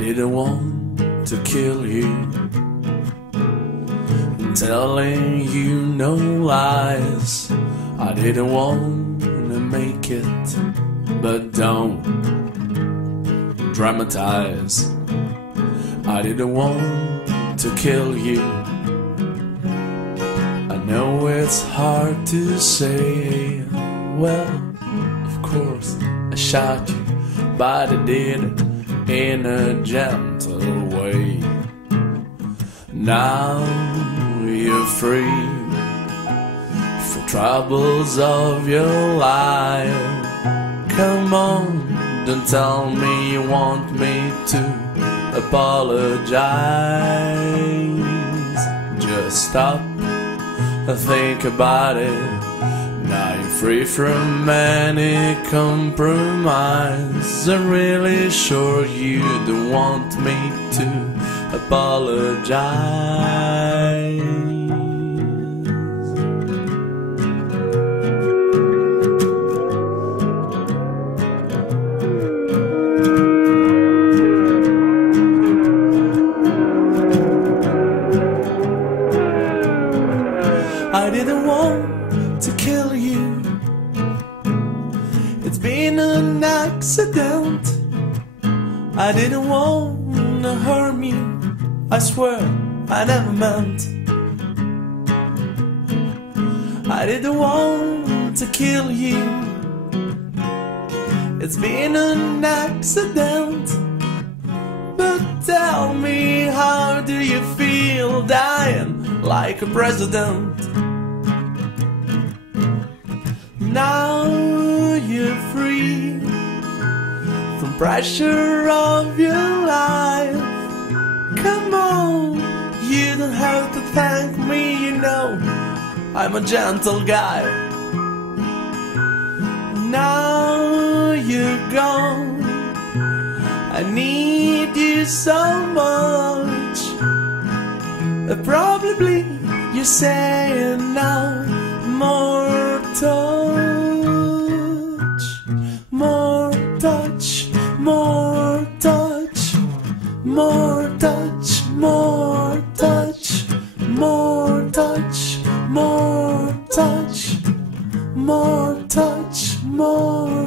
didn't want to kill you, telling you no lies. I didn't want to make it, but don't dramatize. I didn't want to kill you. I know it's hard to say. Well, of course I shot you, but I did it in a gentle way. Now you're free from troubles of your life. Come on, don't tell me you want me to apologize. Just stop and think about it. Now you're free from any compromise. I'm really sure you don't want me to apologize. I didn't want to kill you. It's been an accident. I didn't want to harm you. I swear I never meant. I didn't want to kill you. It's been an accident. But tell me, how do you feel dying like a president? Now you're free from pressure of your life. Come on, you don't have to thank me, you know I'm a gentle guy. Now you're gone, I need you so much. Probably you're saying now, more touch, more touch, more touch, more touch, more touch, more touch, more touch, more touch, more